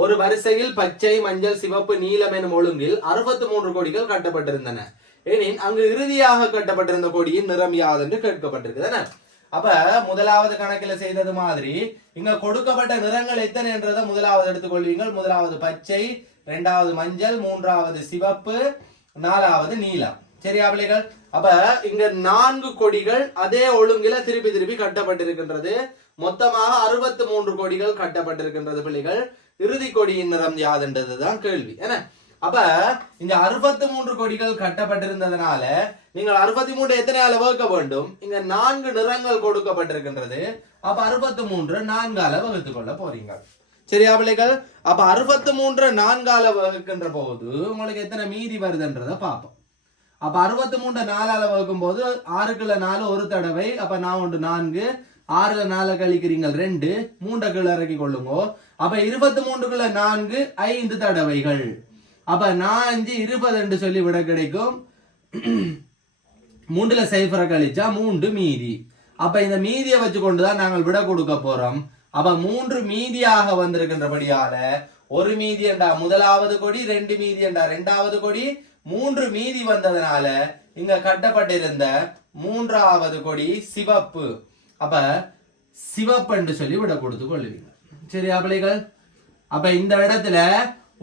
ஒரு வரிசையில் பச்சை மஞ்சள் சிவப்பு நீலம் எனும் ஒழுங்கில் அறுபத்தி மூன்று கொடிகள் கட்டப்பட்டிருந்தன. எனின் அங்கு இறுதியாக கட்டப்பட்டிருந்த கொடியின் நிறம் யாது என்று அப்ப முதலாவது கணக்கில் செய்தது மாதிரி இங்க கொடுக்கப்பட்ட நிறங்கள் எத்தனை என்றதை முதலாவது எடுத்துக்கொள்வீங்கள் முதலாவது பச்சை இரண்டாவது மஞ்சள் மூன்றாவது சிவப்பு நாலாவது நீலம். சரியா பிள்ளைகள்? அப்ப இங்க நான்கு கொடிகள் அதே ஒழுங்கில திருப்பி திருப்பி கட்டப்பட்டிருக்கின்றது. மொத்தமாக அறுபத்தி மூன்று கொடிகள் கட்டப்பட்டிருக்கின்றது பிள்ளைகள். இறுதி கொடியின் நிறம் யாதுன்றதுதான் கேள்வி. என்ன? அப்ப இந்த அறுபத்தி மூன்று கொடிகள் கட்டப்பட்டிருந்ததுனால நீங்கள் அறுபத்தி மூன்று எத்தனை வகுக்க வேண்டும்? இங்க நான்கு நிறங்கள் கொடுக்கப்பட்டிருக்கின்றது. அப்ப அறுபத்தி மூன்று நான்கால வகுத்துக் கொள்ள போறீங்க. சரியா பிள்ளைகள்? அப்ப அறுபத்தி மூன்று நான்கால வகுக்கின்ற போது உங்களுக்கு எத்தனை மீதி வருதுன்றத பார்ப்போம். அப்ப அறுபத்தி மூன்று நாலால வகுக்கும் போது ஆறுக்குள்ள நாலு ஒரு தடவை அப்ப நான் ஒன்று நான்கு ஆறுல நாலு கழிக்கிறீங்க ரெண்டு மூன்றை கீழே இறக்கி கொள்ளுங்கோ. அப்ப இருபத்தி மூன்றுக்குள்ள நான்கு ஐந்து தடவைகள். அப்ப நான் அஞ்சு இருபது சொல்லி விட கிடைக்கும். மூன்றுல சைஃபரை கழிச்சா மூன்று மீதி. அப்ப இந்த மீதியை வச்சு கொண்டுதான் நாங்கள் விட கொடுக்க போறோம். அப்ப மூன்று மீதியாக வந்திருக்கின்றபடியால ஒரு மீதி என்றா முதலாவது கொடி ரெண்டு மீதி என்றா ரெண்டாவது கொடி மூன்று மீதி வந்ததுனால இங்க கட்டப்பட்டிருந்த மூன்றாவது கொடி சிவப்பு. அப்ப சிவப்பு என்று சொல்லி விட கொடுத்து கொள்ளுவீங்க சரியா பிள்ளைகள்? அப்ப இந்த இடத்துல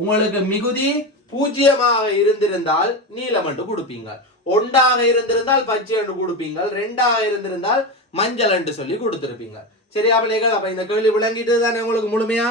உங்களுக்கு மிகுதி பூஜ்ஜியமாக இருந்திருந்தால் நீலம் என்று கொடுப்பீங்க. ஒன்றாக இருந்திருந்தால் பச்சை என்று கொடுப்பீங்க. ரெண்டாக இருந்திருந்தால் மஞ்சள் என்று சொல்லி கொடுத்திருப்பீங்க. சரியா பிள்ளைகள்? அப்ப இந்த கேள்வி விளங்கிட்டு தானே உங்களுக்கு முழுமையா?